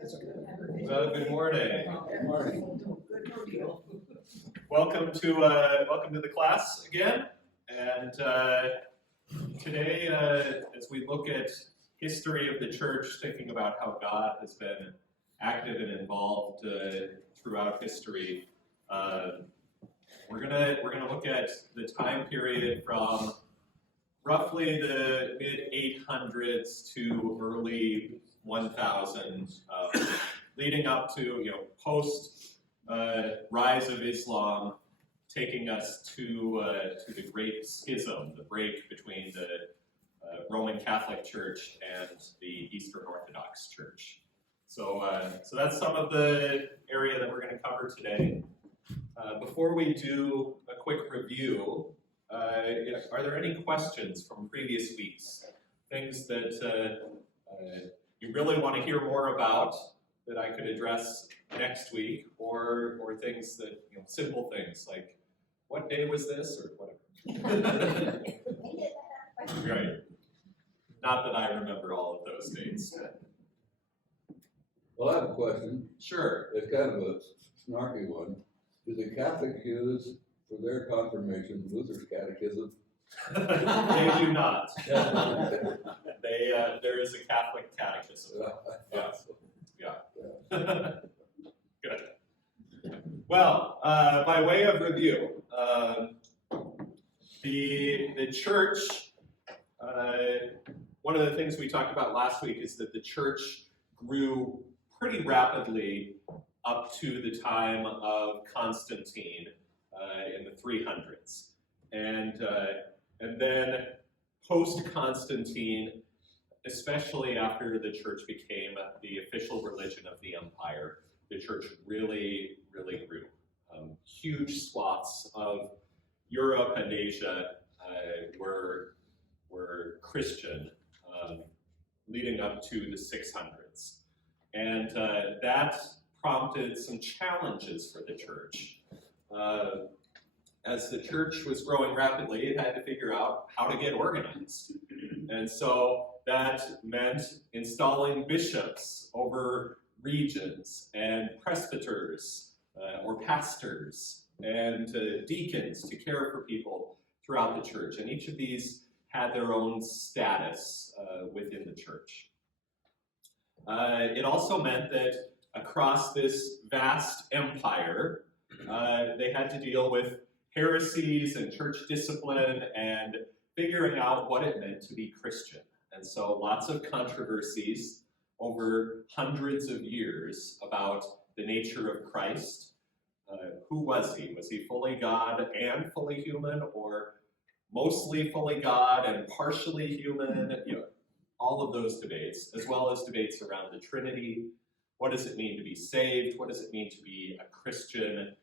Well, good morning. Welcome to the class again. And today, as we look at history of the church, thinking about how God has been active and involved throughout history, we're gonna look at the time period from roughly the mid-800s to early 1000, leading up to post rise of Islam, taking us to the Great Schism, the break between the Roman Catholic Church and the Eastern Orthodox Church. So that's some of the area that we're going to cover today. Before we do a quick review, are there any questions from previous weeks? Things that you really want to hear more about that I could address next week, or things that, simple things like, what day was this, or whatever. Right. Not that I remember all of those dates. Well, I have a question. Sure. It's kind of a snarky one. Do the Catholics use, for their confirmation, Luther's catechism? They do not. There is a Catholic catechism. Yeah. Good. Well, by way of review, the church, one of the things we talked about last week is that the church grew pretty rapidly up to the time of Constantine in the 300s. And then post-Constantine, especially after the church became the official religion of the empire, the church really, really grew. Huge swaths of Europe and Asia were Christian, leading up to the 600s. And that prompted some challenges for the church. As the church was growing rapidly, it had to figure out how to get organized. And so that meant installing bishops over regions, and presbyters or pastors, and deacons to care for people throughout the church. And each of these had their own status within the church. It also meant that across this vast empire, they had to deal with heresies and church discipline and figuring out what it meant to be Christian. And so lots of controversies over hundreds of years about the nature of Christ. Who was he? Was he fully God and fully human, or mostly fully God and partially human? All of those debates, as well as debates around the Trinity. What does it mean to be saved? What does it mean to be a Christian?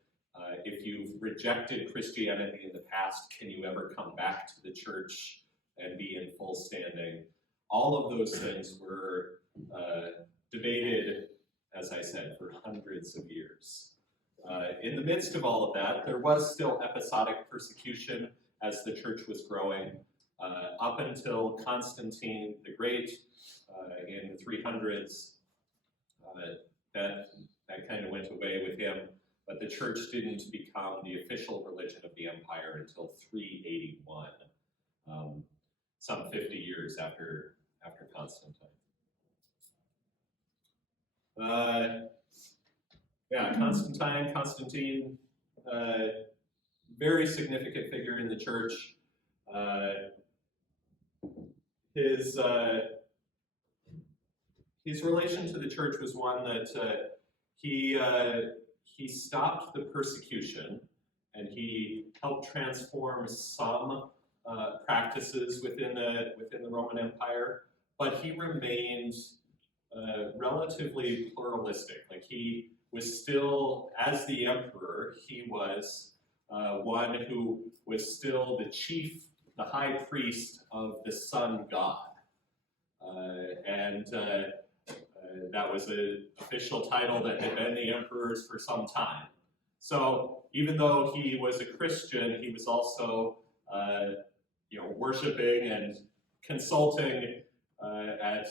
If you've rejected Christianity in the past, can you ever come back to the church and be in full standing? All of those things were debated, as I said, for hundreds of years. In the midst of all of that, there was still episodic persecution as the church was growing, up until Constantine the Great in the 300s. That kind of went away with him, but the church didn't become the official religion of the empire until 381, some 50 years after Constantine. Constantine, very significant figure in the church. His relation to the church was one that he stopped the persecution, and he helped transform some practices within the Roman Empire, but he remained relatively pluralistic. Like, he was still, as the emperor, he was one who was still the chief, the high priest of the sun god. That was an official title that had been the emperor's for some time. So even though he was a Christian, he was also worshiping and consulting at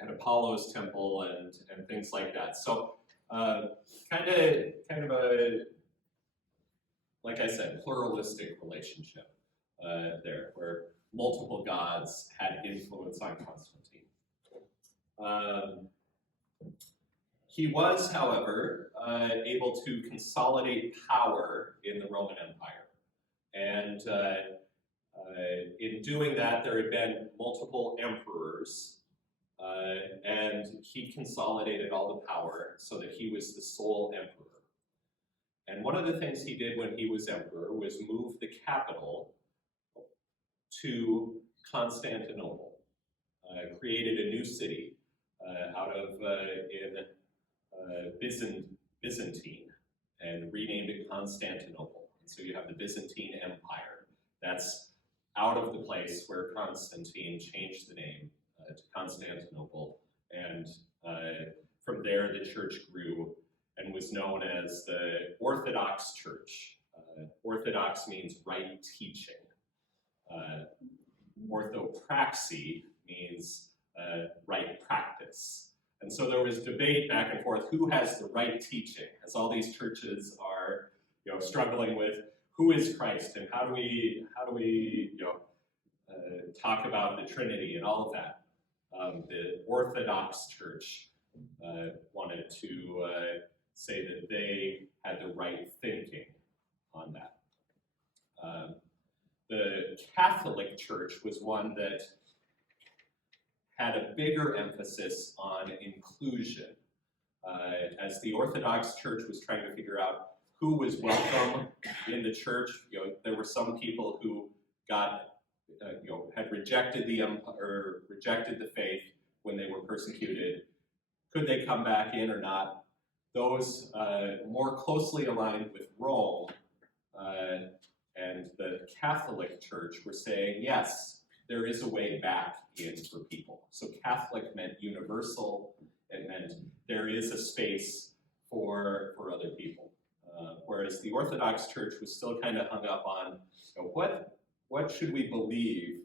Apollo's temple and things like that. So kind of a, like I said, pluralistic relationship there, where multiple gods had influence on Constantine. He was, however, able to consolidate power in the Roman Empire. And in doing that, there had been multiple emperors, and he consolidated all the power so that he was the sole emperor. And one of the things he did when he was emperor was move the capital to Constantinople, created a new city out of Byzantine, and renamed it Constantinople. And so you have the Byzantine Empire. That's out of the place where Constantine changed the name to Constantinople, and from there the church grew and was known as the Orthodox Church. Orthodox means right teaching. Orthopraxy means right practice. And so there was debate back and forth, who has the right teaching, as all these churches are, struggling with who is Christ and how do we talk about the Trinity and all of that. The Orthodox Church wanted to say that they had the right thinking on that. The Catholic Church was one that had a bigger emphasis on inclusion. As the Orthodox Church was trying to figure out who was welcome in the church, there were some people who had rejected the faith when they were persecuted. Could they come back in or not? Those more closely aligned with Rome and the Catholic Church were saying, yes, there is a way back in for people. So Catholic meant universal. It meant there is a space for other people. Whereas the Orthodox Church was still kind of hung up on, what should we believe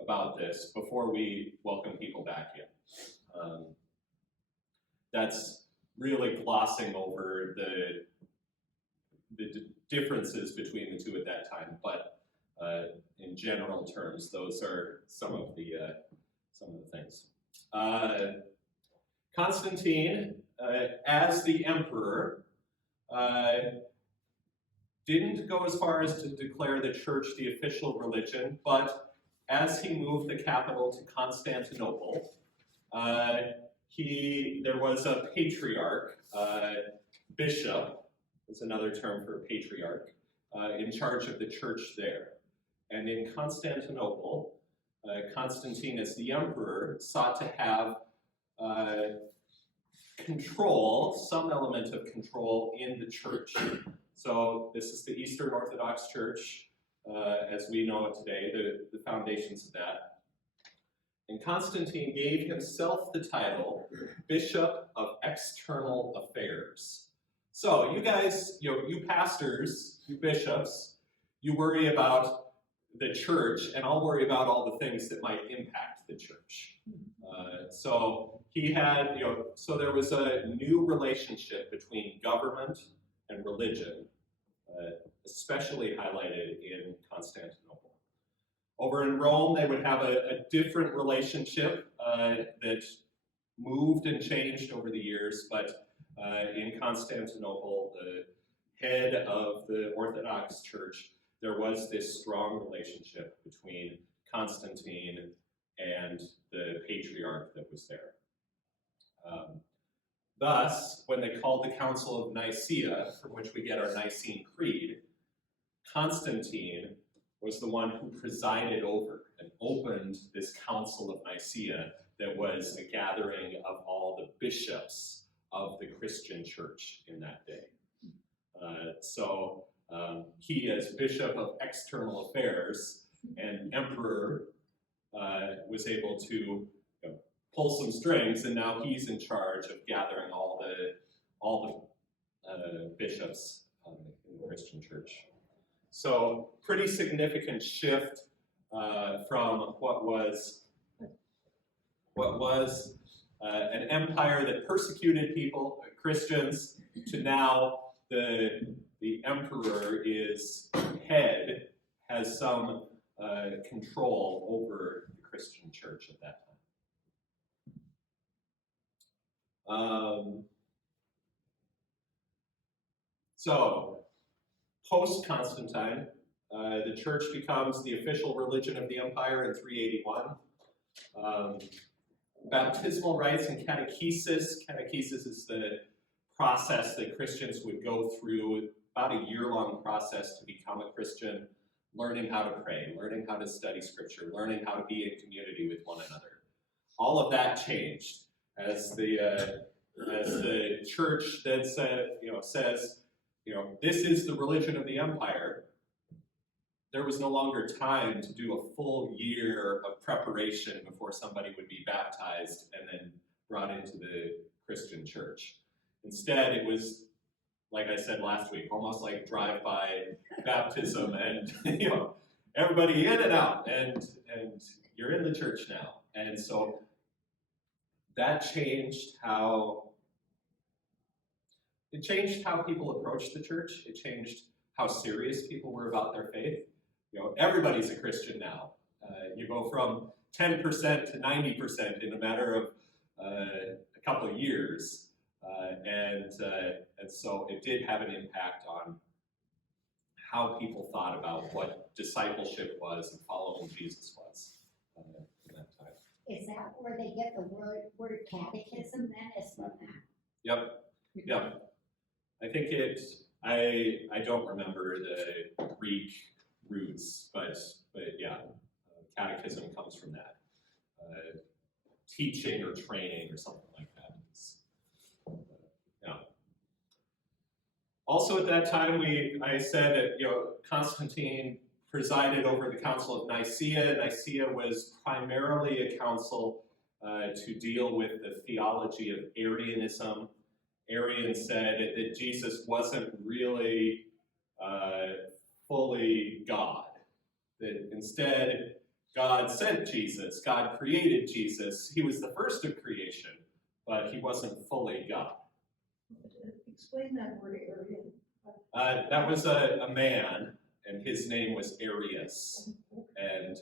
about this before we welcome people back in? That's really glossing over the differences between the two at that time, but in general terms, those are some of the things. Constantine, as the emperor, didn't go as far as to declare the church the official religion, but as he moved the capital to Constantinople, there was a patriarch, bishop is another term for patriarch, in charge of the church there. And in Constantinople, Constantine, as the emperor, sought to have some element of control in the church. So this is the Eastern Orthodox Church, as we know it today, the foundations of that. And Constantine gave himself the title Bishop of External Affairs. So you guys, you pastors, you bishops, you worry about the church, and I'll worry about all the things that might impact the church. So he had, so there was a new relationship between government and religion, especially highlighted in Constantinople. Over in Rome, they would have a different relationship that moved and changed over the years, but in Constantinople, the head of the Orthodox Church, there was this strong relationship between Constantine and the patriarch that was there. Thus, when they called the Council of Nicaea, from which we get our Nicene Creed, Constantine was the one who presided over and opened this Council of Nicaea that was a gathering of all the bishops of the Christian church in that day. So he, as Bishop of External Affairs and Emperor, was able to pull some strings, and now he's in charge of gathering all the bishops in the Christian church. So pretty significant shift from what was an empire that persecuted people, Christians, to now the emperor is head, has some control over the Christian church at that time. So, post-Constantine, the church becomes the official religion of the empire in 381. Baptismal rites and catechesis. Catechesis is the process that Christians would go through, about a year-long process to become a Christian, learning how to pray, learning how to study scripture, learning how to be in community with one another. All of that changed as the church then says, this is the religion of the empire. There was no longer time to do a full year of preparation before somebody would be baptized and then brought into the Christian church. Instead, it was, like I said last week, almost like drive-by baptism, and everybody in and out, and you're in the church now. And so that changed how people approached the church. It changed how serious people were about their faith. Everybody's a Christian now. You go from 10% to 90% in a matter of a couple of years, and so it did have an impact on how people thought about what discipleship was and following Jesus was in that time. Is that where they get the word catechism then, is from that? Yep. I think I don't remember the Greek roots, but yeah, catechism comes from that. Teaching or training or something like that. Yeah. Also at that time, I said that Constantine presided over the Council of Nicaea. Nicaea was primarily a council to deal with the theology of Arianism. Arians said that Jesus wasn't really fully God, that instead God sent Jesus, God created Jesus. He was the first of creation, but he wasn't fully God. Explain that word Aryan. That was a man, and his name was Arius, and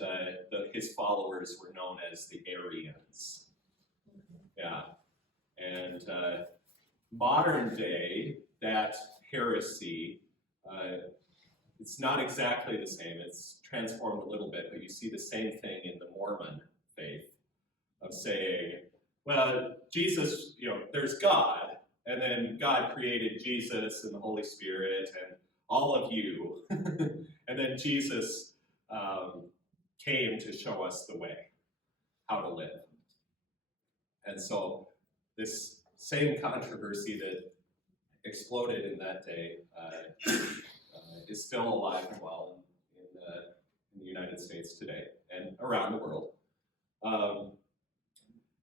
his followers were known as the Aryans. Yeah, and modern day, that heresy, it's not exactly the same. It's transformed a little bit, but you see the same thing in the Mormon faith of saying, well, Jesus, there's God, and then God created Jesus and the Holy Spirit and all of you, and then Jesus came to show us the way, how to live. And so this same controversy that exploded in that day is still alive and well in the United States today and around the world.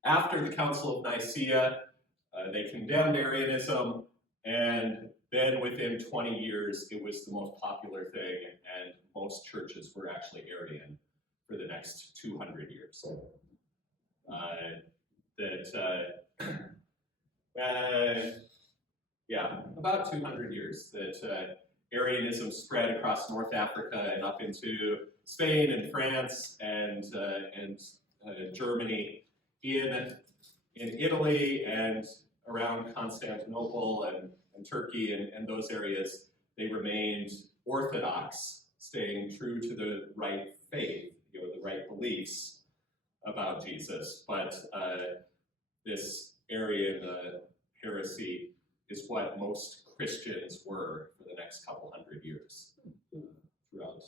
After the Council of Nicaea, they condemned Arianism, and then within 20 years, it was the most popular thing, and most churches were actually Arian for the next 200 years. About 200 years that Arianism spread across North Africa and up into Spain and France and Germany, in Italy and around Constantinople and Turkey and those areas. They remained Orthodox, staying true to the right faith, the right beliefs about Jesus. But this Arian heresy is what most Christians were for the next couple hundred years throughout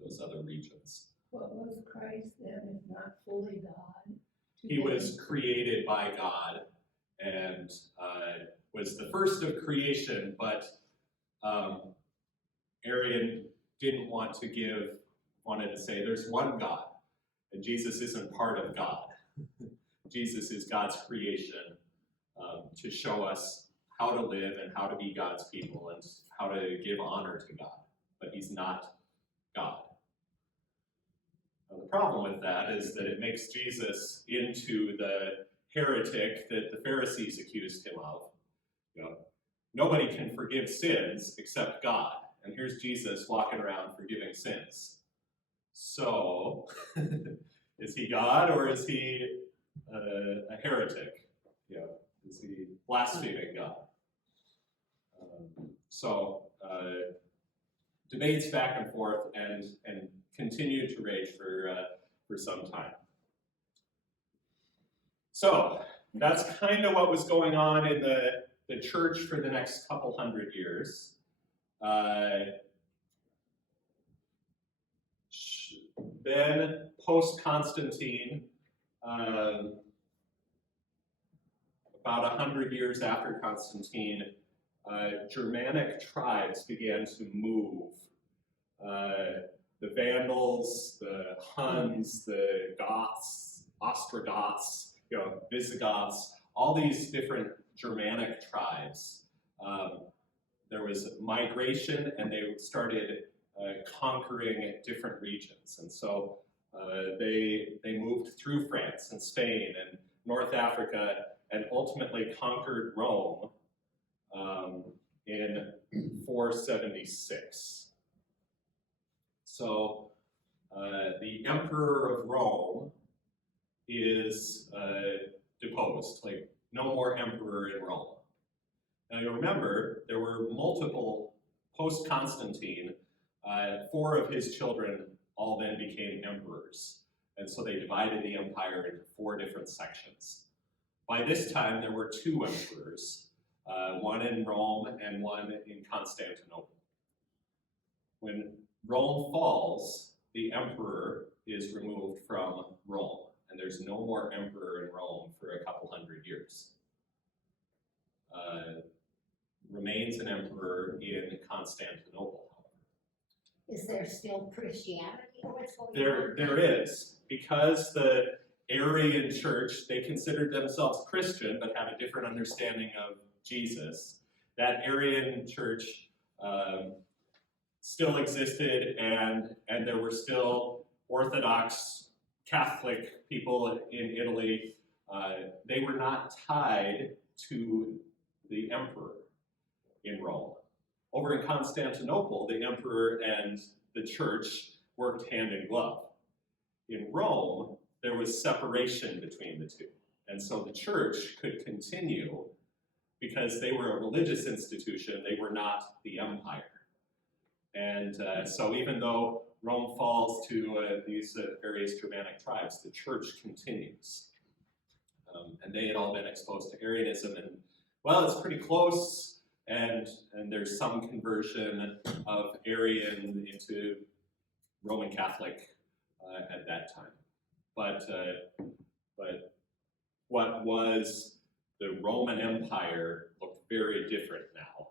those other regions. What was Christ then, if not fully God? He was created by God and was the first of creation, but Arian wanted to say there's one God, and Jesus isn't part of God. Jesus is God's creation to show us how to live and how to be God's people and how to give honor to God, but he's not God. Now, the problem with that is that it makes Jesus into the heretic that the Pharisees accused him of. You know, nobody can forgive sins except God. And here's Jesus walking around forgiving sins. So, is he God or is he a heretic? You know, is he blaspheming God? Debates back and forth and continued to rage for some time. So that's kind of what was going on in the church for the next couple hundred years. Then post-Constantine, about 100 years after Constantine, Germanic tribes began to move. The Vandals, the Huns, the Goths, Ostrogoths, Visigoths, all these different Germanic tribes. There was migration, and they started conquering different regions. And so they moved through France and Spain and North Africa and ultimately conquered Rome in 476. So the Emperor of Rome is deposed, like no more emperor in Rome. Now you remember, there were multiple, post-Constantine, 4 of his children all then became emperors. And so they divided the empire into 4 different sections. By this time, there were 2 emperors, one in Rome and one in Constantinople. When Rome falls, the emperor is removed from Rome, and there's no more emperor in Rome for a couple hundred years. Remains an emperor in Constantinople. Is there still Christianity or what's going on? There is, because the Aryan Church, they considered themselves Christian but had a different understanding of Jesus. That Aryan Church still existed, and there were still Orthodox Catholic people in Italy. They were not tied to the emperor in Rome. Over in Constantinople, the emperor and the church worked hand in glove. In Rome, there was separation between the two. And so the church could continue because they were a religious institution, they were not the empire. And so even though Rome falls to these various Germanic tribes, the church continues. And they had all been exposed to Arianism, and well, it's pretty close, and there's some conversion of Arian into Roman Catholic at that time. But what was the Roman Empire looked very different now.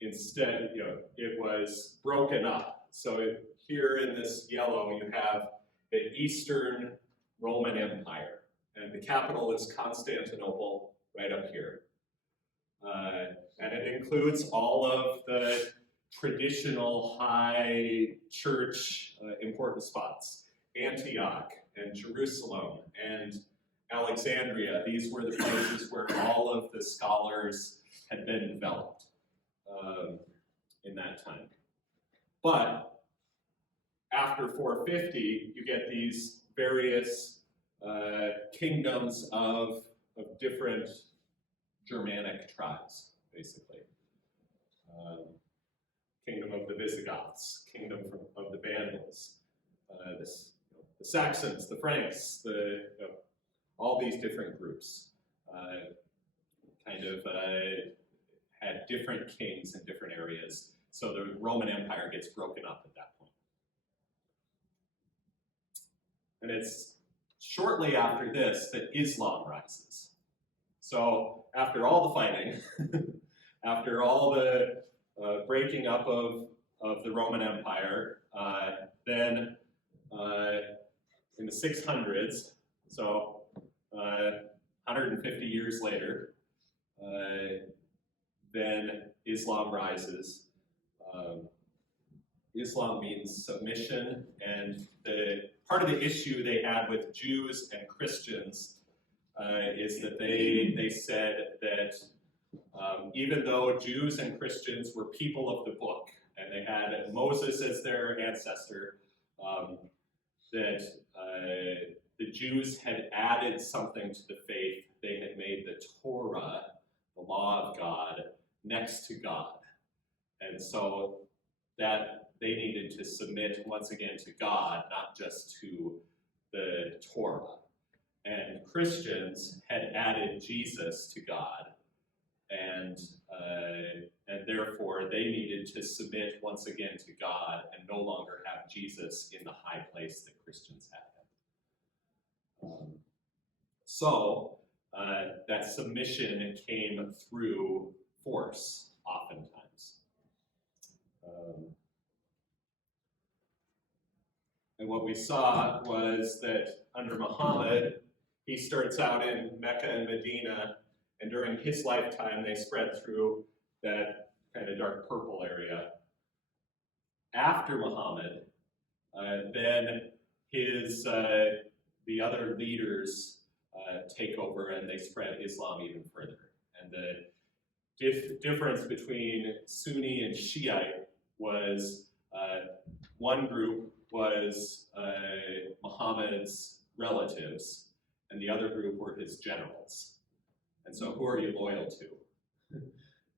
Instead, it was broken up. So here in this yellow, you have the Eastern Roman Empire, and the capital is Constantinople, right up here. And it includes all of the traditional high church important spots. Antioch and Jerusalem and Alexandria. These were the places where all of the scholars had been developed in that time. But after 450, you get these various kingdoms of different Germanic tribes, basically. Kingdom of the Visigoths, kingdom of the Vandals, the Saxons, the Franks, all these different groups had different kings in different areas. So the Roman Empire gets broken up at that point. And it's shortly after this that Islam rises. So after all the fighting, after all the breaking up of the Roman Empire, then in the 600s, so 150 years later, then Islam rises Islam means submission, and the part of the issue they had with Jews and Christians is that they said that even though Jews and Christians were people of the book, and they had Moses as their ancestor, that the Jews had added something to the faith. They had made the Torah, the law of God, next to God. And so that they needed to submit once again to God, not just to the Torah. And Christians had added Jesus to God, and therefore they needed to submit once again to God and no longer have Jesus in the high place that Christians had him. So that submission came through force, oftentimes. And what we saw was that under Muhammad, he starts out in Mecca and Medina, and during his lifetime, they spread through that kind of dark purple area. After Muhammad, then the other leaders take over and they spread Islam even further. And the difference between Sunni and Shiite was one group was Muhammad's relatives, and the other group were his generals. And so who are you loyal to?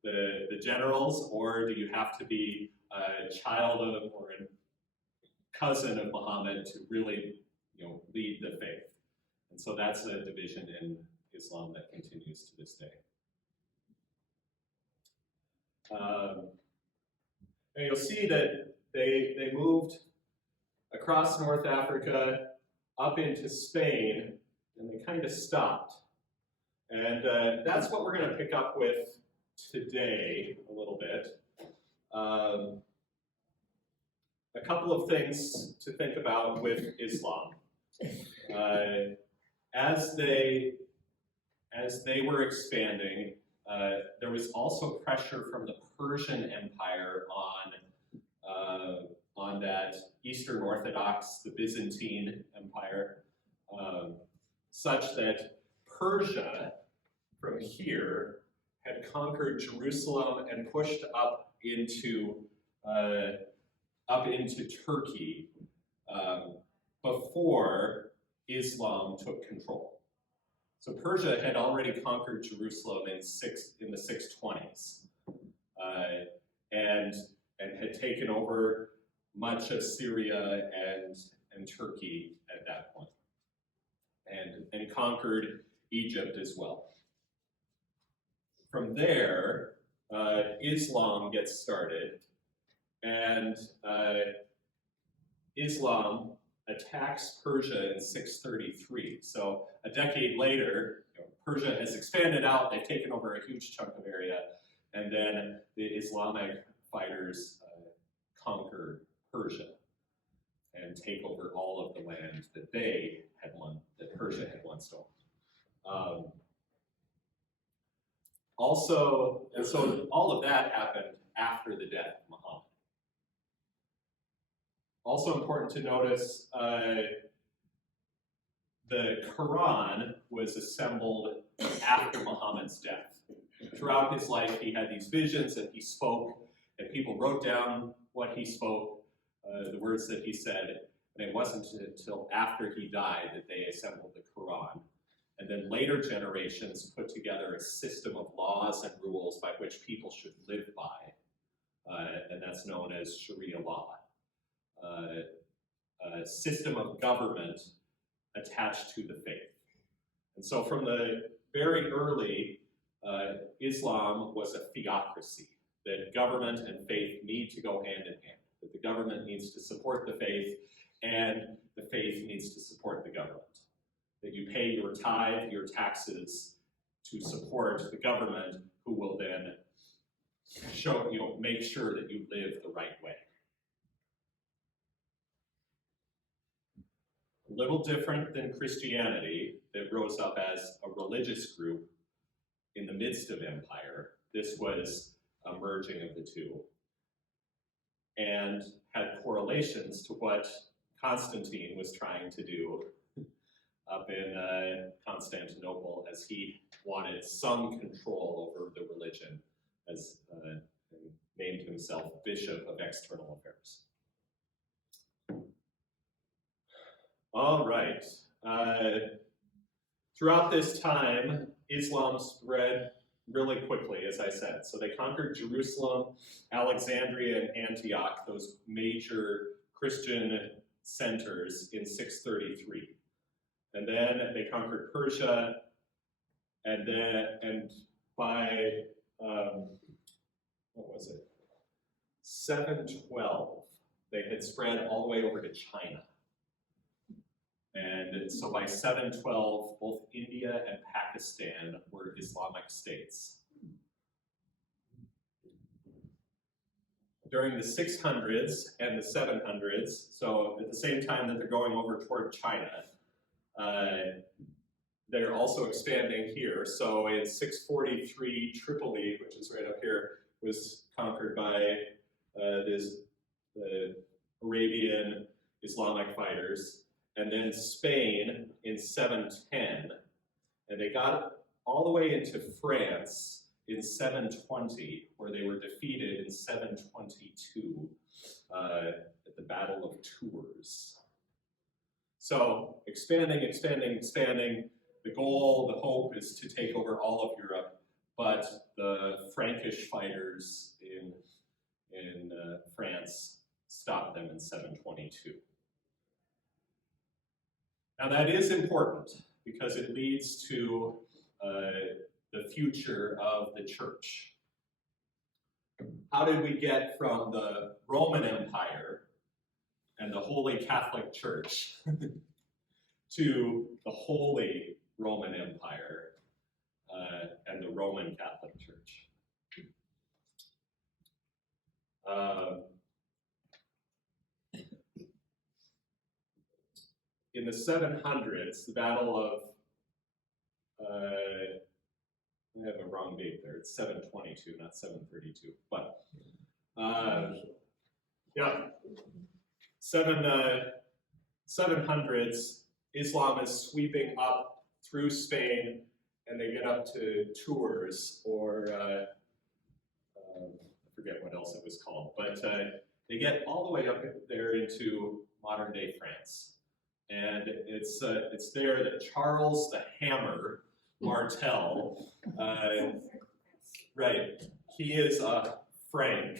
The generals, or do you have to be a child of or a cousin of Muhammad to really lead the faith? And so that's a division in Islam that continues to this day. And you'll see that they moved across North Africa up into Spain, and they kind of stopped. And that's what we're going to pick up with today a little bit. A couple of things to think about with Islam. As they were expanding, there was also pressure from the Persian Empire on that Eastern Orthodox, the Byzantine Empire, such that Persia, from here, had conquered Jerusalem and pushed up into Turkey before Islam took control. So Persia had already conquered Jerusalem in the 620s, and had taken over much of Syria and Turkey at that point, and conquered Egypt as well. From there, Islam gets started, and Islam attacks Persia in 633. So a decade later, Persia has expanded out, they've taken over a huge chunk of area, and then the Islamic fighters conquer Persia and take over all of the land that that Persia had once owned. And so all of that happened after the death of Muhammad. Also important to notice, the Quran was assembled after Muhammad's death. Throughout his life, he had these visions and he spoke, and people wrote down what he spoke, the words that he said, and it wasn't until after he died that they assembled the Quran. And then later generations put together a system of laws and rules by which people should live by, and that's known as Sharia law. A system of government attached to the faith. And so from the very early, Islam was a theocracy, that government and faith need to go hand in hand, that the government needs to support the faith, and the faith needs to support the government. That you pay your tithe, your taxes, to support the government, who will then make sure that you live the right way. A little different than Christianity, that rose up as a religious group in the midst of empire. This was a merging of the two. And had correlations to what Constantine was trying to do up in Constantinople, as he wanted some control over the religion, as and named himself Bishop of External Affairs. All right. Throughout this time, Islam spread really quickly, as I said. So they conquered Jerusalem, Alexandria, and Antioch, those major Christian centers, in 633. And then they conquered Persia, and by, what was it? 712, they had spread all the way over to China. And so by 712, both India and Pakistan were Islamic states. During the 600s and the 700s, so at the same time that they're going over toward China, they're also expanding here. So in 643, Tripoli, which is right up here, was conquered by the Arabian Islamic fighters. And then Spain in 710, and they got all the way into France in 720, where they were defeated in 722 at the Battle of Tours. So expanding, expanding, expanding. The goal, the hope is to take over all of Europe, but the Frankish fighters in France stopped them in 722. Now that is important because it leads to the future of the church. How did we get from the Roman Empire and the Holy Catholic Church to the Holy Roman Empire and the Roman Catholic Church? In the 700s, the Battle of, I have a wrong date there, it's 722, not 732, but, yeah, 700s, Islam is sweeping up through Spain, and they get up to Tours, or I forget what else it was called, but they get all the way up there into modern-day France. And it's there that Charles the Hammer Martel, right, he is a Frank.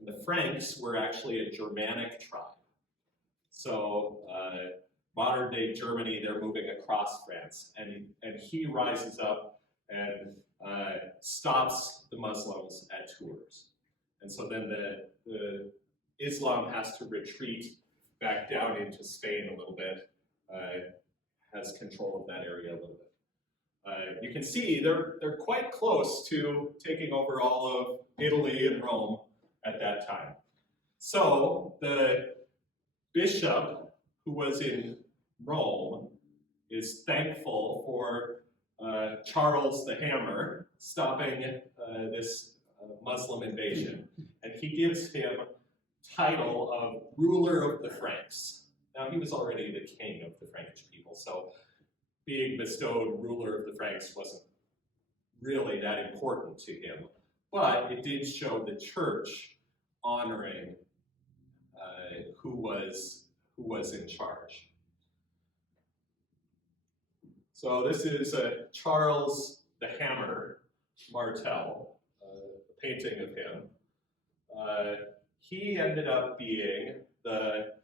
And the Franks were actually a Germanic tribe. So modern day Germany, they're moving across France. And he rises up and stops the Muslims at Tours. And so then the Islam has to retreat back down into Spain a little bit, has control of that area a little bit. You can see they're quite close to taking over all of Italy and Rome at that time. So the bishop who was in Rome is thankful for Charles the Hammer stopping this Muslim invasion, and he gives him title of ruler of the Franks. Now, he was already the king of the Frankish people, so being bestowed ruler of the Franks wasn't really that important to him, but it did show the church honoring who was in charge. So this is Charles the Hammer Martel, a painting of him. He ended up being the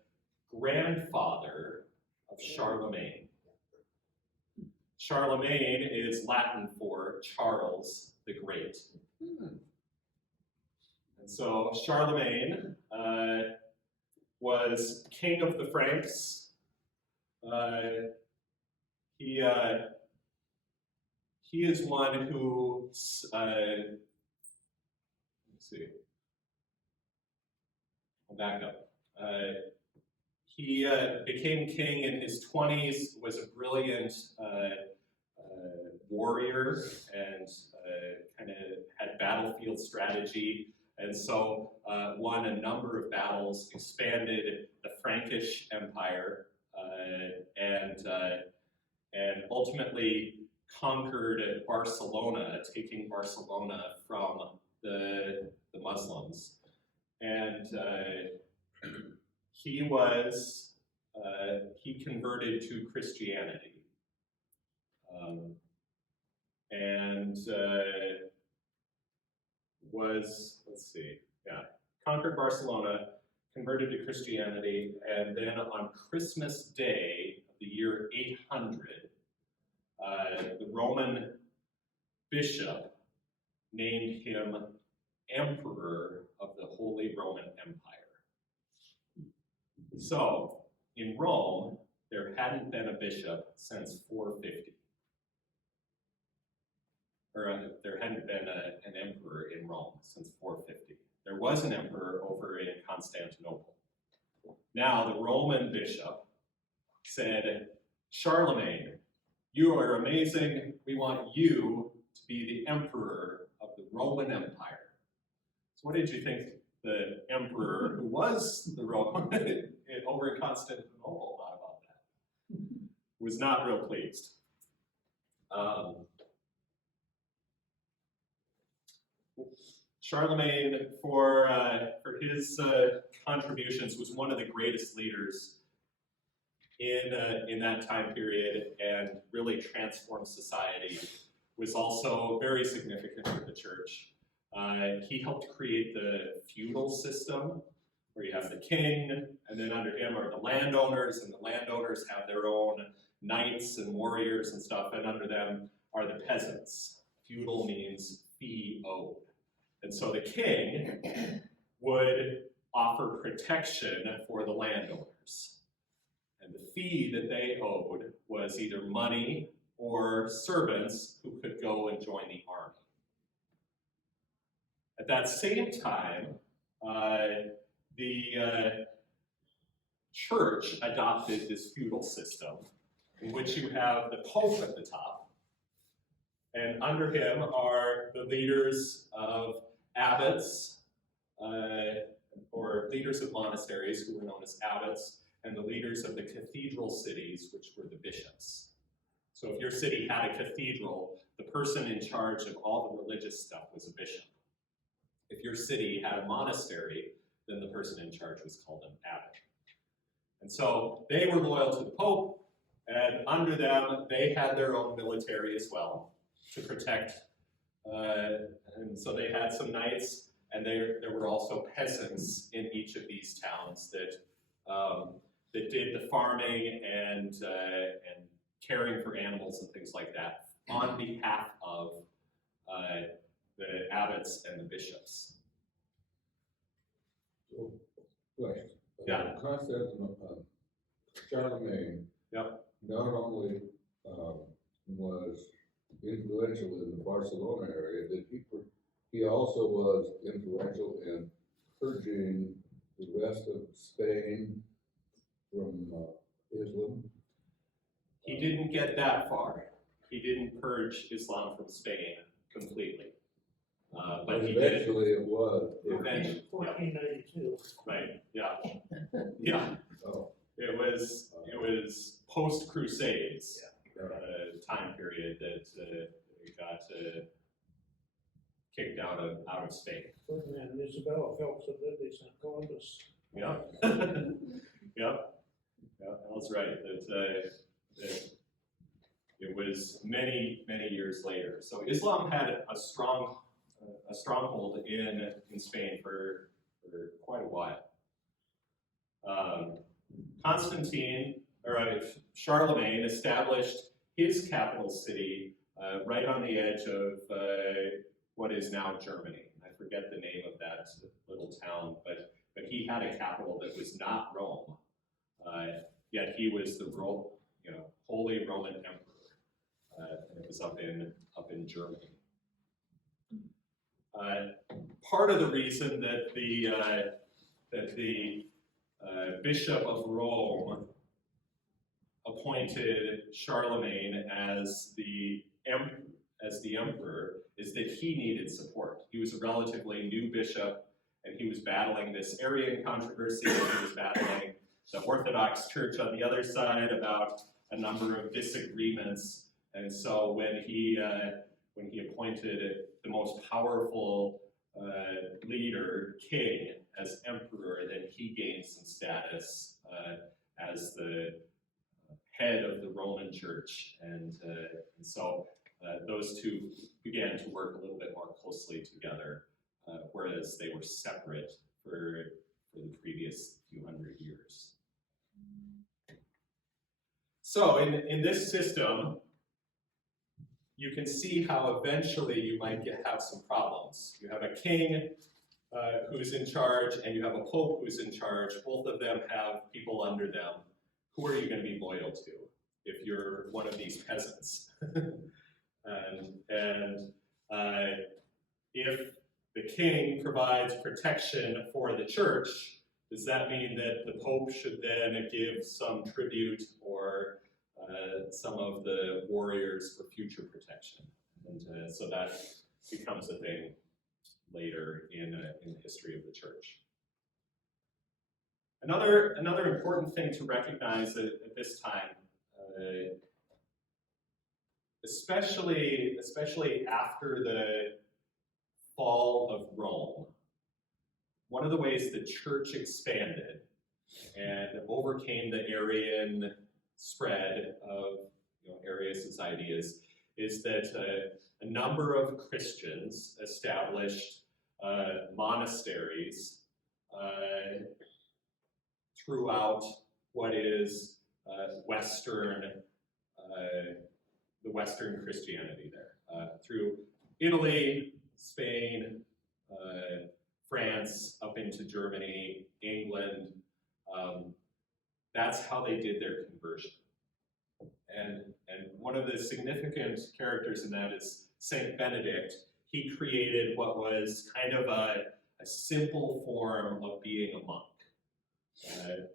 grandfather of Charlemagne. Charlemagne is Latin for Charles the Great. And so Charlemagne was king of the Franks. He is one who, let's see, I'll back up. He became king in his 20s, was a brilliant warrior, and kind of had battlefield strategy, and so won a number of battles, expanded the Frankish Empire, and ultimately conquered Barcelona, taking Barcelona from the Muslims. And he converted to Christianity. Conquered Barcelona, converted to Christianity, and then on Christmas Day of the year 800, the Roman bishop named him Emperor of the Holy Roman Empire. So, in Rome, there hadn't been a bishop since 450. There hadn't been an emperor in Rome since 450. There was an emperor over in Constantinople. Now, the Roman bishop said, Charlemagne, you are amazing. We want you to be the emperor of the Roman Empire. So what did you think the emperor who was the Roman over in Constantinople thought about that? Was not real pleased. Charlemagne, for his contributions, was one of the greatest leaders in that time period and really transformed society. Was also very significant for the church. He helped create the feudal system, where you have the king, and then under him are the landowners, and the landowners have their own knights and warriors and stuff, and under them are the peasants. Feudal means fee owed. And so the king would offer protection for the landowners. And the fee that they owed was either money or servants who could go and join the army. At that same time, the church adopted this feudal system in which you have the Pope at the top, and under him are the leaders of abbots, or leaders of monasteries who were known as abbots, and the leaders of the cathedral cities, which were the bishops. So if your city had a cathedral, the person in charge of all the religious stuff was a bishop. If your city had a monastery, then the person in charge was called an abbot. And so they were loyal to the Pope, and under them, they had their own military as well to protect. And so they had some knights, and there were also peasants in each of these towns that did the farming and caring for animals and things like that on behalf of the abbots and the bishops. So, question. Yeah. Constantinople, Charlemagne, Yep. not only was influential in the Barcelona area, he also was influential in purging the rest of Spain from Islam. He didn't get that far. He didn't purge Islam from Spain completely. But he did it. Eventually it was. Eventually, yeah. 1492. Right, yeah. Yeah. Oh, It was post-Crusades time period that it got kicked out of Spain. Ferdinand and Isabella felt so good they sent Columbus. Yeah. Yeah, that's right. That it was many years later. So Islam had a stronghold in Spain for quite a while. Charlemagne established his capital city right on the edge of what is now Germany. I forget the name of that little town, but he had a capital that was not Rome. Yet he was the Holy Roman Emperor, and it was up in Germany. Part of the reason that the Bishop of Rome appointed Charlemagne as the emperor is that he needed support. He was a relatively new bishop. and he was battling this Aryan controversy, and he was battling the Orthodox Church on the other side about a number of disagreements. And so when he appointed the most powerful leader, king, as emperor, then he gained some status as the head of the Roman Church, and so those two began to work a little bit more closely together, whereas they were separate for the previous few hundred years. So in this system, you can see how eventually you might have some problems. You have a king who's in charge, and you have a pope who's in charge. Both of them have people under them. Who are you going to be loyal to if you're one of these peasants? If the king provides protection for the church, does that mean that the pope should then give some tribute or some of the warriors for future protection? And so that becomes a thing later in the history of the church. Another important thing to recognize at this time, especially after the fall of Rome, one of the ways the church expanded and overcame the Arian spread of Arius' ideas is that a number of Christians established monasteries throughout what is the Western Christianity there, through Italy, Spain, France, up into Germany, England. That's how they did their conversion. And one of the significant characters in that is Saint Benedict. He created what was kind of a simple form of being a monk.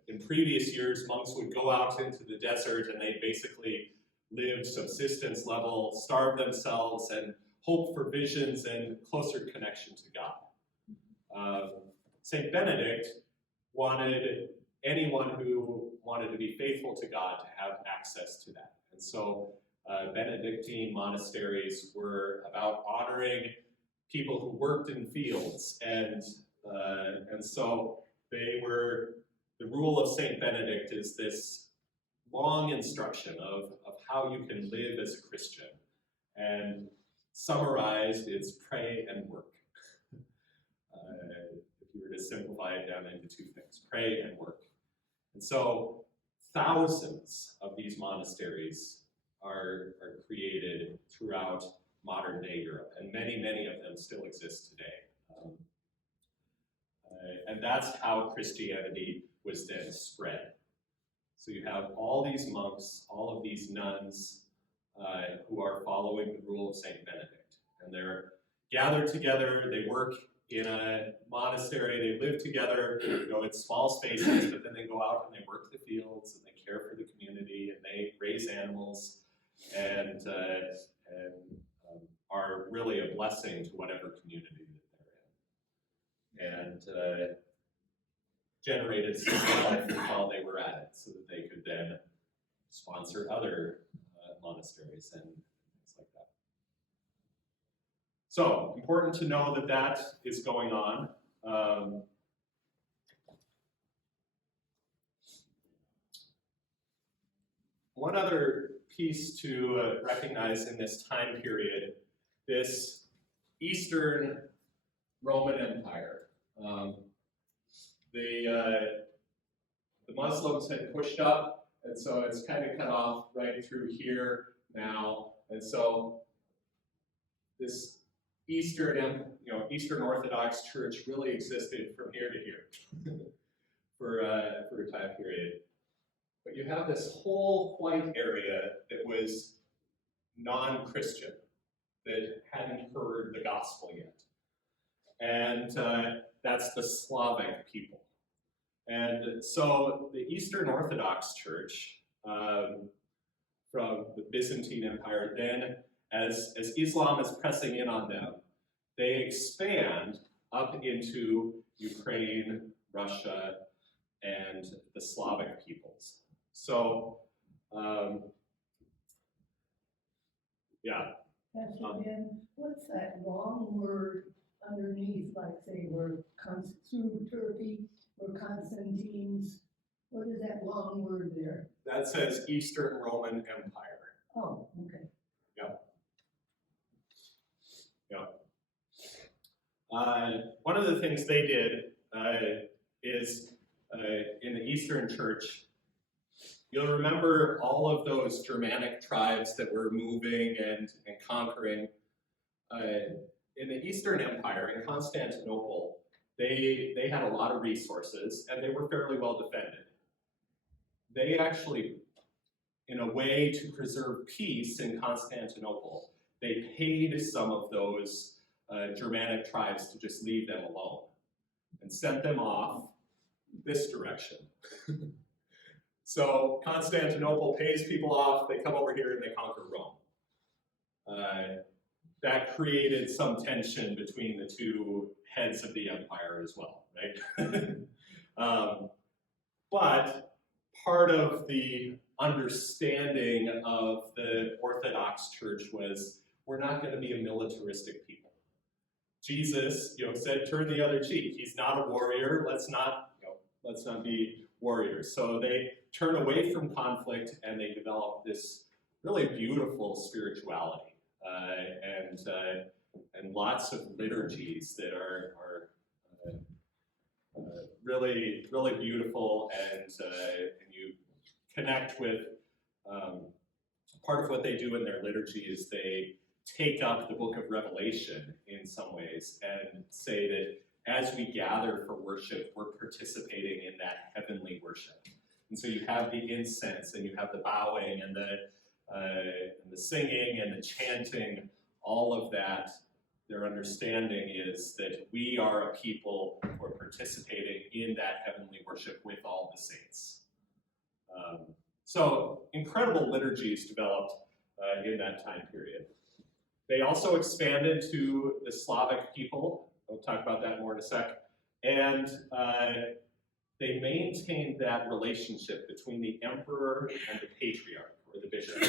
In previous years, monks would go out into the desert and they basically lived subsistence level, starve themselves, and hope for visions and closer connection to God. Saint Benedict wanted anyone who wanted to be faithful to God to have access to that. And so Benedictine monasteries were about honoring people who worked in fields, and so they were, the rule of Saint Benedict is this long instruction of how you can live as a Christian. And summarized, it's pray and work. If you were to simplify it down into two things, pray and work. And so thousands of these monasteries are created throughout modern day Europe, and many, many of them still exist today. And that's how Christianity was then spread. So you have all these monks, all of these nuns who are following the rule of Saint Benedict. And they're gathered together, they work in a monastery, they live together, in small spaces, but then they go out and they work the fields and they care for the community and they raise animals and are really a blessing to whatever community that they're in. And generated some life while they were at it so that they could then sponsor other monasteries and things like that. So, important to know that that is going on. One other piece to recognize in this time period, this Eastern Roman Empire. The Muslims had pushed up, and so it's kind of cut off right through here now. And so this Eastern Orthodox Church really existed from here to here for a time period. But you have this whole white area that was non-Christian, that hadn't heard the gospel yet. And that's the Slavic people. And so the Eastern Orthodox Church from the Byzantine Empire, then as Islam is pressing in on them, they expand up into Ukraine, Russia, and the Slavic peoples. So, yeah. Pastor Ben, what's that long word underneath, like say we're through Turkey, we're Constantine's, what is that long word there? That says Eastern Roman Empire. Oh, okay. One of the things they did is in the Eastern Church, you'll remember all of those Germanic tribes that were moving and conquering. In the Eastern Empire, in Constantinople, they had a lot of resources and they were fairly well defended. They actually, in a way to preserve peace in Constantinople, they paid some of those Germanic tribes to just leave them alone and sent them off this direction. So Constantinople pays people off, they come over here and they conquer Rome. That created some tension between the two heads of the empire as well, right? But part of the understanding of the Orthodox Church was, we're not going to be a militaristic people. Jesus, said, turn the other cheek. He's not a warrior. Let's not be warriors. So they turn away from conflict and they develop this really beautiful spirituality and lots of liturgies that are really, really beautiful, and you connect with part of what they do in their liturgy is they take up the book of Revelation in some ways and say that as we gather for worship, we're participating in that heavenly worship. And so you have the incense and you have the bowing and the singing and the chanting, all of that. Their understanding is that we are a people who are participating in that heavenly worship with all the saints. So incredible liturgies developed in that time period. They also expanded to the Slavic people. I'll talk about that more in a sec. And they maintained that relationship between the emperor and the patriarch, or the bishop,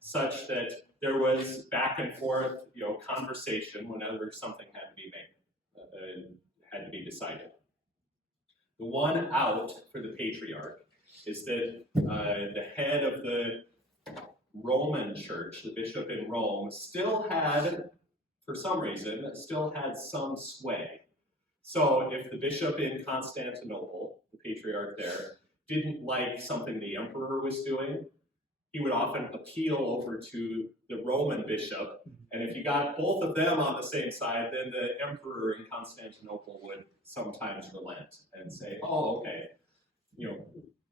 such that there was back and forth, conversation whenever something had to be made, had to be decided. The one out for the patriarch is that the head of the Roman Church, the bishop in Rome, still had, for some reason, some sway. So if the bishop in Constantinople, the patriarch there, didn't like something the emperor was doing, he would often appeal over to the Roman bishop, and if you got both of them on the same side, then the emperor in Constantinople would sometimes relent and say, oh, okay,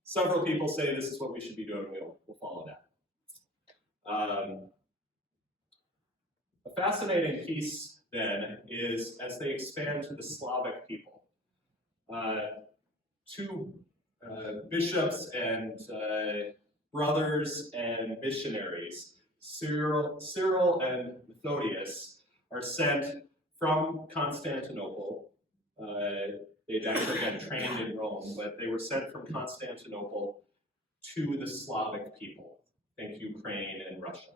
several people say this is what we should be doing, we'll follow that. A fascinating piece then is as they expand to the Slavic people, two bishops and brothers and missionaries, Cyril and Methodius, are sent from Constantinople. They'd actually been trained in Rome, but they were sent from Constantinople to the Slavic people. Think Ukraine and Russia.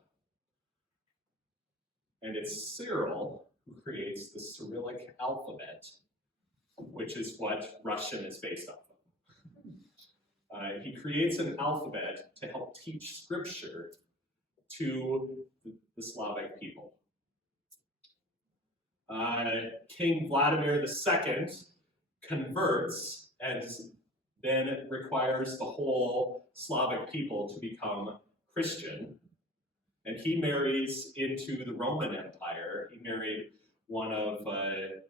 And it's Cyril who creates the Cyrillic alphabet, which is what Russian is based off of. He creates an alphabet to help teach scripture to the Slavic people. King Vladimir II converts and then requires the whole Slavic people to become Christian, and he marries into the Roman Empire. He married one of, it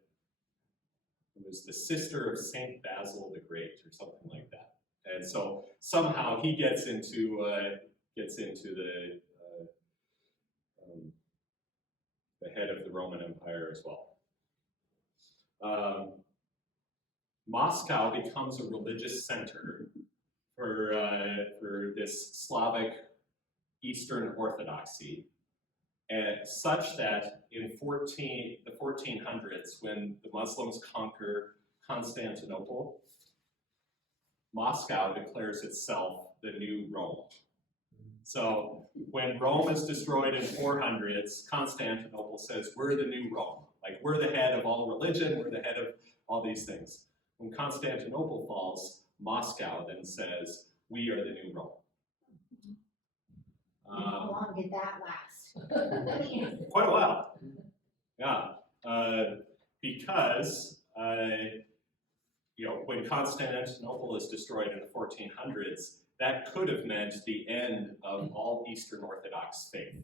was the sister of Saint Basil the Great or something like that. And so somehow he gets into the head of the Roman Empire as well. Moscow becomes a religious center for this Slavic Eastern Orthodoxy. and such that in the 1400s, when the Muslims conquer Constantinople, Moscow declares itself the new Rome. So when Rome is destroyed in 400s, Constantinople says, we're the new Rome. Like, we're the head of all religion, we're the head of all these things. When Constantinople falls, Moscow then says, we are the new Rome. And how long did that last? Quite a while. Yeah. Because, when Constantinople is destroyed in the 1400s, that could have meant the end of all Eastern Orthodox faith.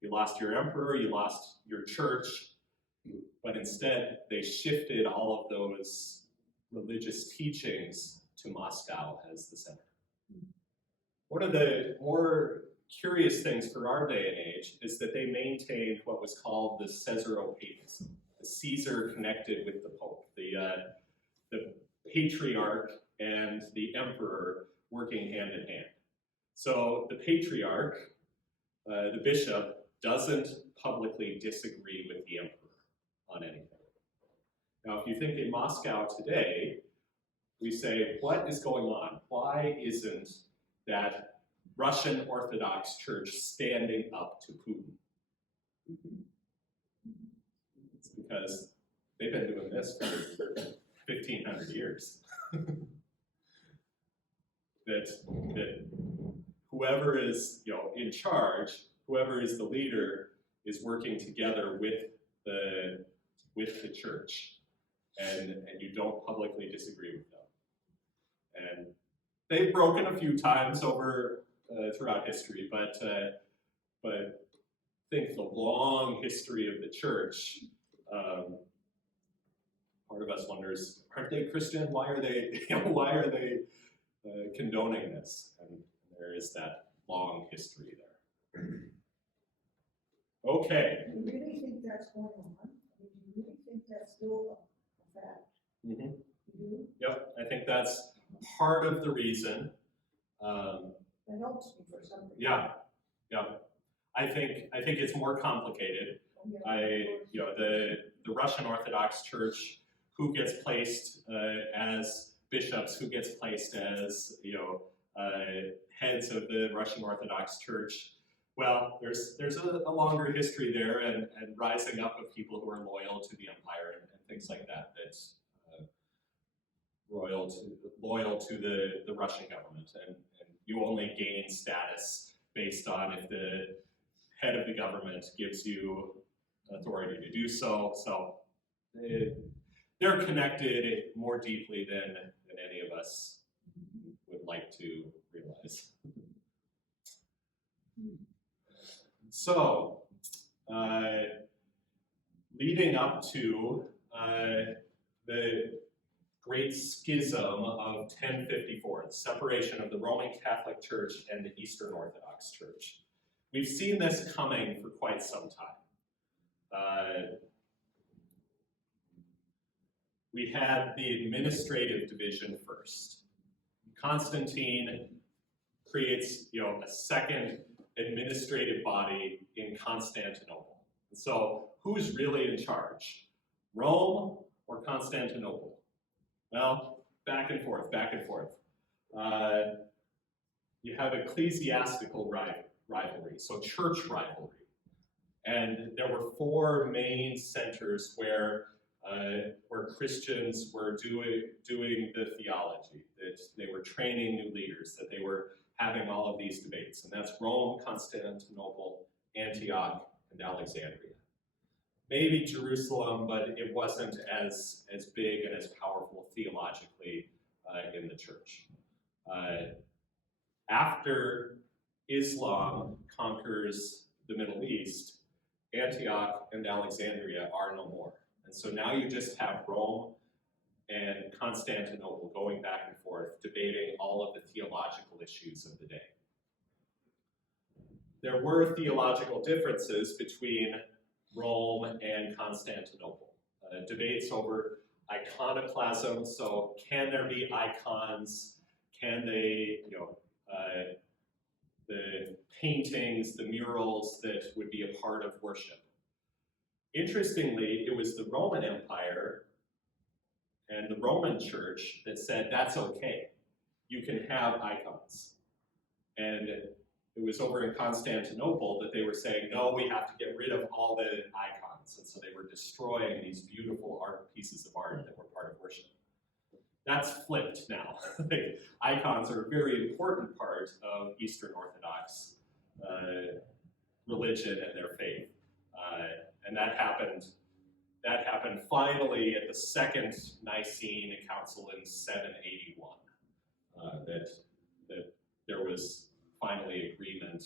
You lost your emperor, you lost your church, but instead they shifted all of those religious teachings to Moscow as the center. One of the more curious things for our day and age is that they maintained what was called the Caesaropapism, the Caesar connected with the Pope, the patriarch and the emperor working hand in hand. So the patriarch, the bishop, doesn't publicly disagree with the emperor on anything. Now, if you think in Moscow today, we say, what is going on? Why isn't that Russian Orthodox Church standing up to Putin? It's because they've been doing this for 1,500 years. that whoever is in charge, whoever is the leader, is working together with the church, and you don't publicly disagree with them. And they've broken a few times over throughout history, but I think the long history of the church, part of us wonders, aren't they Christian? Why are they condoning this? And there is that long history there. Okay. Do you really think that's going on? I mean, do you really think that's still a fact? Mm-hmm. You do? Yep, I think that's part of the reason. That helps me for some reason. Yeah. I think it's more complicated. The Russian Orthodox Church, who gets placed as bishops, who gets placed as heads of the Russian Orthodox Church. Well, there's a longer history there, and rising up of people who are loyal to the empire and things like that. That's loyal to the Russian government, and you only gain status based on if the head of the government gives you authority to do so. So they're connected more deeply than any of us would like to realize. So, leading up to the Great Schism of 1054, the separation of the Roman Catholic Church and the Eastern Orthodox Church, we've seen this coming for quite some time. We had the administrative division first. Constantine creates, a second administrative body in Constantinople. And so, who's really in charge? Rome or Constantinople? Well, back and forth. You have ecclesiastical rivalry, so church rivalry. And there were four main centers where Christians were doing the theology, that they were training new leaders, that they were having all of these debates. And that's Rome, Constantinople, Antioch, and Alexandria. Maybe Jerusalem, but it wasn't as big and as powerful theologically in the church. After Islam conquers the Middle East, Antioch and Alexandria are no more. And so now you just have Rome and Constantinople going back and forth, debating all of the theological issues of the day. There were theological differences between Rome and Constantinople. Debates over iconoclasm, so can there be icons? Can they, the paintings, the murals that would be a part of worship. Interestingly, it was the Roman Empire and the Roman Church that said that's okay. You can have icons. And it was over in Constantinople that they were saying, no, we have to get rid of all the icons. And so they were destroying these beautiful pieces of art that were part of worship. That's flipped now. Icons are a very important part of Eastern Orthodox religion and their faith. And that happened finally at the Second Nicene Council in 781. That there was finally agreement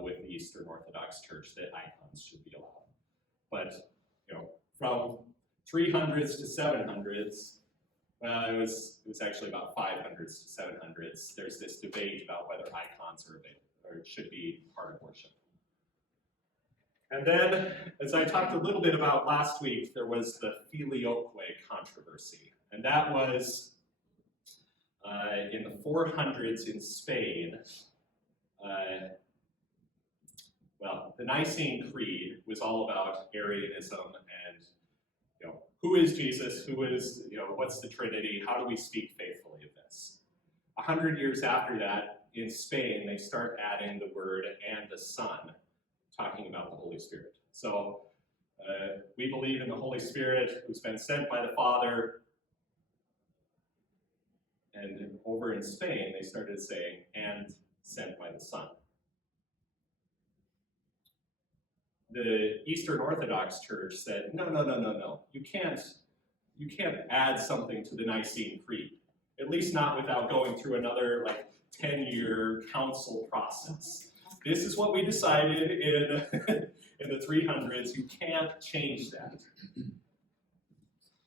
with the Eastern Orthodox Church that icons should be allowed. But from 300s to 700s, it was actually about 500s to 700s. There's this debate about whether icons are or should be part of worship. And then, as I talked a little bit about last week, there was the Filioque controversy, and that was in the 400s in Spain. Well, the Nicene Creed was all about Arianism and who is Jesus, who is, what's the Trinity, how do we speak faithfully of this? 100 years after that, in Spain, they start adding the word and the Son, talking about the Holy Spirit. So we believe in the Holy Spirit who's been sent by the Father. And over in Spain, they started saying, and sent by the Son. The Eastern Orthodox Church said, no. You can't add something to the Nicene Creed, at least not without going through another 10-year council process. This is what we decided in the 300s. You can't change that.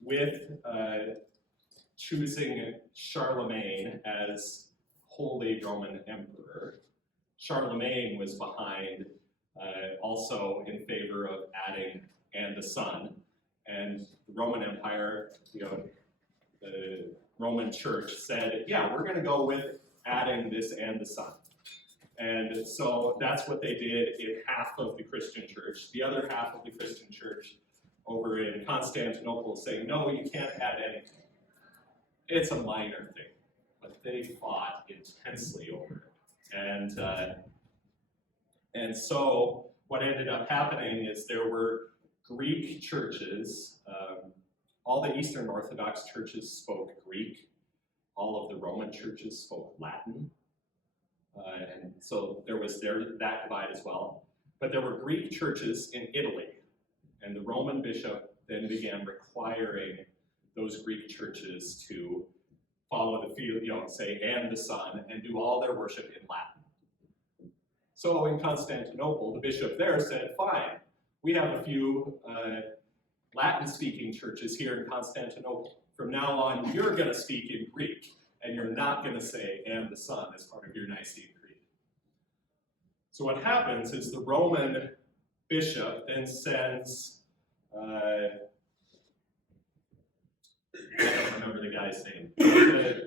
With choosing Charlemagne as Holy Roman Emperor, Charlemagne was behind, also in favor of adding and the Son. And the Roman Empire, the Roman Church said, yeah, we're going to go with adding this and the Son. And so that's what they did in half of the Christian church. The other half of the Christian church over in Constantinople saying, no, you can't add anything. It's a minor thing, but they fought intensely over it. And so what ended up happening is there were Greek churches. All the Eastern Orthodox churches spoke Greek. All of the Roman churches spoke Latin. And so there was that divide as well. But there were Greek churches in Italy. And the Roman bishop then began requiring those Greek churches to follow the say, and the Son, and do all their worship in Latin. So in Constantinople, the bishop there said, fine, we have a few Latin-speaking churches here in Constantinople. From now on, you're going to speak in Greek, and you're not going to say, and the Son, as part of your Nicene Creed. So what happens is the Roman bishop then sends, I don't remember the guy's name,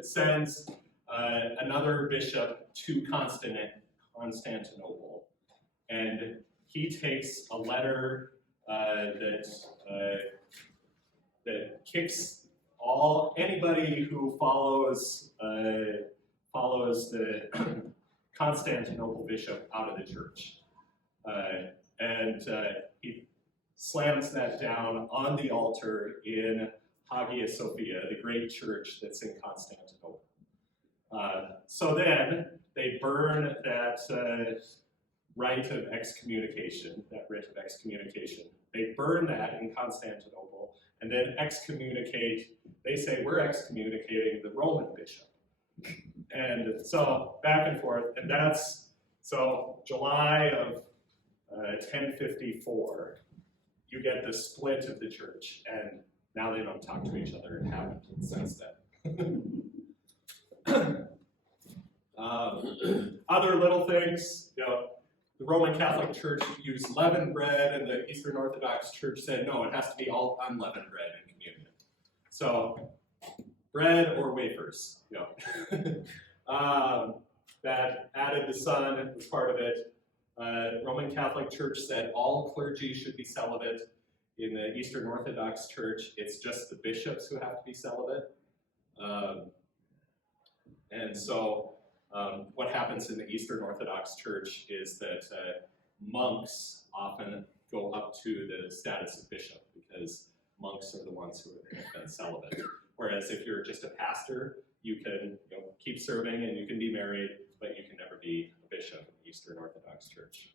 sends another bishop to Constantinople, and he takes a letter that kicks anybody who follows the Constantinople bishop out of the church, and he slams that down on the altar in Hagia Sophia, the great church that's in Constantinople. So then they burn that rite of excommunication, that writ of excommunication. They burn that in Constantinople and then excommunicate. They say, we're excommunicating the Roman bishop. And so back and forth, and so July of 1054, you get the split of the church, and now they don't talk to each other and haven't since then. Other little things, the Roman Catholic Church used leavened bread, and the Eastern Orthodox Church said, no, it has to be all unleavened bread in communion. So, bread or wafers, that added the Son was part of it. Roman Catholic Church said all clergy should be celibate. In the Eastern Orthodox Church, it's just the bishops who have to be celibate. And so what happens in the Eastern Orthodox Church is that monks often go up to the status of bishop because monks are the ones who have been celibate. Whereas if you're just a pastor, you can keep serving and you can be married, but you can never be a bishop in the Eastern Orthodox Church.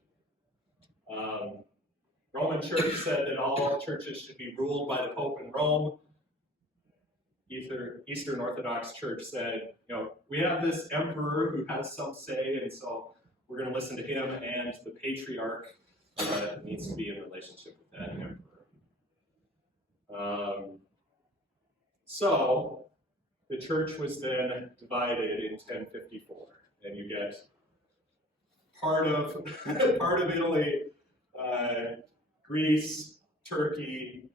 Roman Church said that all churches should be ruled by the Pope in Rome. Eastern Orthodox Church said, we have this emperor who has some say, and so we're going to listen to him, and the patriarch needs to be in relationship with that emperor. So the church was then divided in 1054, and you get part of Italy, Greece, Turkey,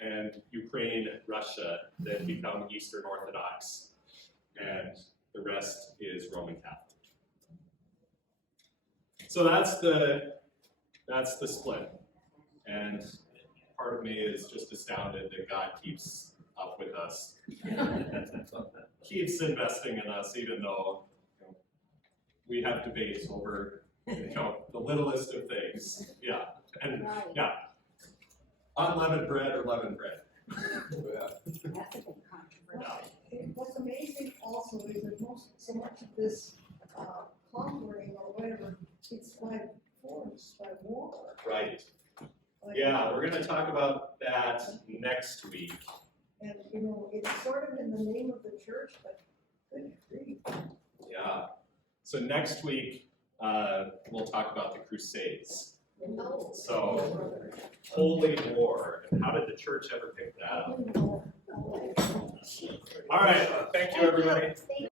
and Ukraine, Russia that become Eastern Orthodox, and the rest is Roman Catholic. So that's the split, and part of me is just astounded that God keeps up with us, keeps investing in us, even though we have debates over the littlest of things. Yeah, and yeah, unleavened bread or leavened bread. Yeah. That's a big controversy. What's amazing also is that so much of this conquering or whatever, it's by force, by war. Right. Like, Yeah, we're going to talk about that next week. And, it's sort of in the name of the church, but good grief. Yeah. So next week, we'll talk about the Crusades. No. So, Holy War, and how did the church ever pick that up? All right, thank you, everybody. Thank